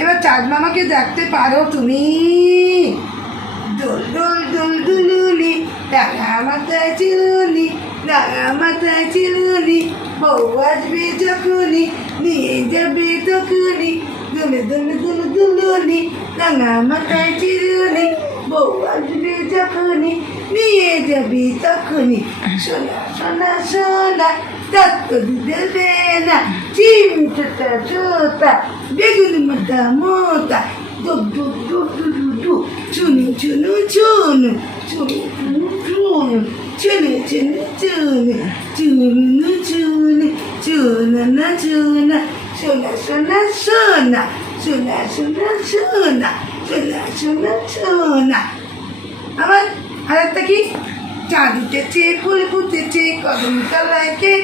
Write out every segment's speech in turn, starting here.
এবার চাঁদ মামাকে দেখতে পারো তুমি। দোল দোল দোল দুলুনি ডাঙা মাথায় চিরুনি ডাঙা মাথায় চিরুনি, বউ আসবে যখনই, নিয়ে যাবে তখনই। দুলে দুলে দুলে দুলুনি ডাঙা মাথায় চিরুনি, বউ আসবে যখনই নিয়ে যাবি তখনই সোনা সোনা সোনা তত্ত্ব দেবে না চিমটা চোতা বেগুন মাথা মোতা দুপ দুপ দুপ দুপ দুপ চুনু চুনু চুনু চুনু চুনু চুনু চুনু চুনু চুনু চুনু চুনু না চুনা সোনা সোনা সোনা সোনা সোনা সোনা সোনা সোনা সোনা আবার আর একটা কি? চাঁদ উঠেছে ফুল ফুটেছে কদম তলায় কে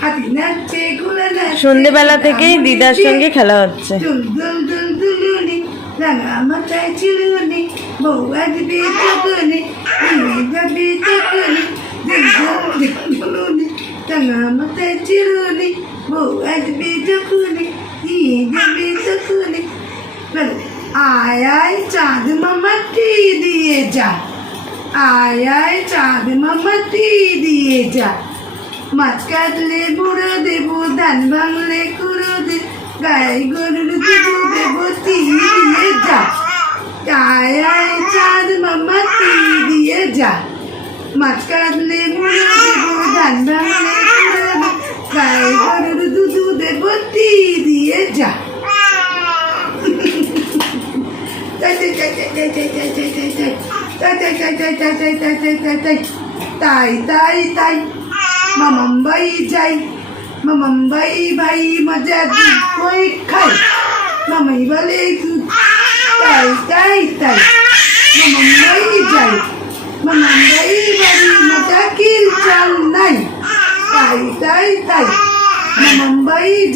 হাতি নাচছে ঘোড়া নাচছে সন্ধেবেলা থেকেই দিদার সঙ্গে খেলা হচ্ছে। দুল দুল দুল দুলুনি রাঙা মাথায় চিরুনি বউ আসবে তখনি নিয়ে যাবে তখনি দুল দুল দুল দুলুনি রাঙা মাথায় চিরুনি বউ আসবে তখনি নিয়ে যাবে তখনি। বলো, আয় আয় চাঁদ মামা টি দিয়ে যা। আয় আয়, চাঁদ মামাতি দিয়ে যা। মাছ কাটলে বুড়ো দেব, ধান ভাঙলে কুড়ো দে। গায়ে গরুর দুধু দেব দিয়ে যা। আয় আয়, চাঁদ মামাতি দিয়ে যা। মাছ কাটলে বুড়ো দেব, ধান ভাঙলে কুড়ো দে। গায়ে গরুর দুধু দেব তি দিয়ে যা তাই তাই তাই তাই তাই তাই তাই তাই তাই তাই তাই তাই তাই তাই তাই তাই তাই তাই তাই তাই মামাম্বাই যাই মামাম্বাই ভাই মজা কই খাই মামাই বলে তাই তাই তাই মামাম্বাই যাই মামাম্বাই বাড়ি মজা কিল চাল নাই তাই তাই তাই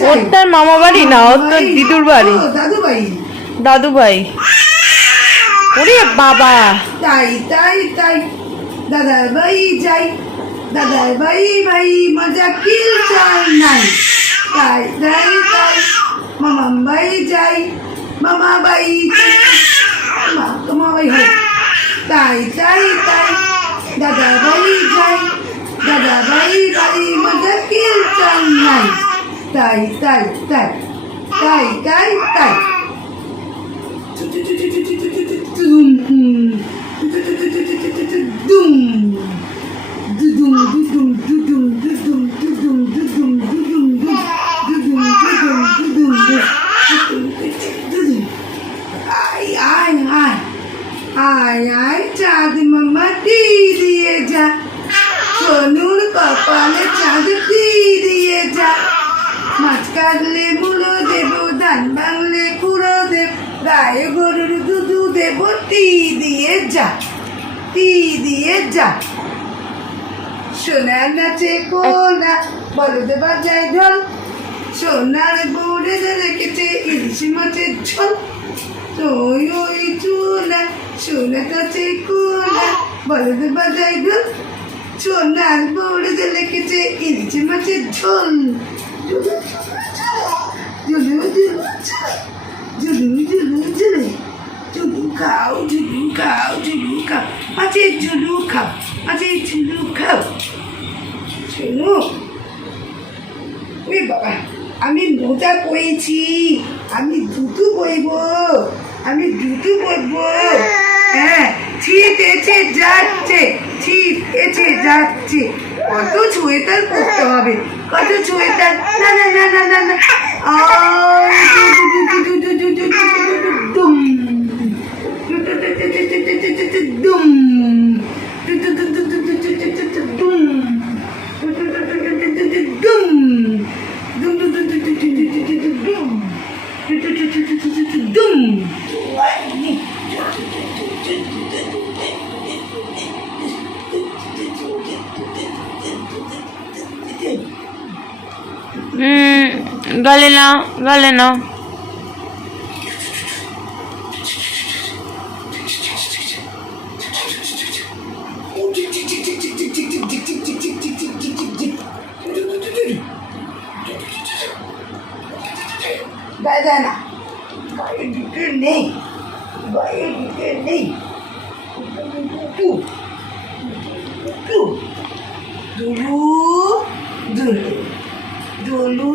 ওর তার মামা বাড়ি না ওর তোর দিদুর বাড়ি দাদু ভাই দাদু ভাই ওরে বাবা তাই তাই তাই দাদার ভাই যাই দাদার ভাই ভাই মজা কিল চাল নাই তাই তাই তাই মামাম ভাই যাই মামা ভাই মা তোমা ভাই হয় তাই তাই তাই দাদা ভাই যাই দাদা ভাই ভাই মজা কিল চাল নাই তাই তাই তাই তাই তাই তাই চাঁদ মামা দিয়ে যা সোনুর কপালে চাঁদ দিয়ে যা মাছ কাটলে মুড়ো দেব ধান ভাঙলে কুড়ো দেব গায়ে গরুর দুধু দেব টি দিয়ে যা টি দিয়ে যা সোনার নাচে কোনা বলদ বাজায় ঢোল সোনার বৌড়ে রেখেছে ইলিশ মাছের ঝোল ওই ওই চুনা সোনা কাছে কোনা বলদ বাজায় ঢোল সোনার বৌড়ে রেখেছে ইলিশ মাছের ঝোল জুলু জুলু জুলু জুলু জুলু জুলু খাও মাছের জুলু খাও মাছের জুলু খাও শোনো ওই বাবা আমি মোজা পরেছি আমি জুতো পরব আমি জুতো পরব হ্যাঁ এসে যাচ্ছে এসে যাচ্ছে কত সোয়েটার পরতে হবে কত সোয়েটার না না না না না না হুম গলে নাও গলে নাও গায়ে দেয় না গায়ে দিতে নেই গায়ে দিতে নেই টু টু দুলু দুলু ডলু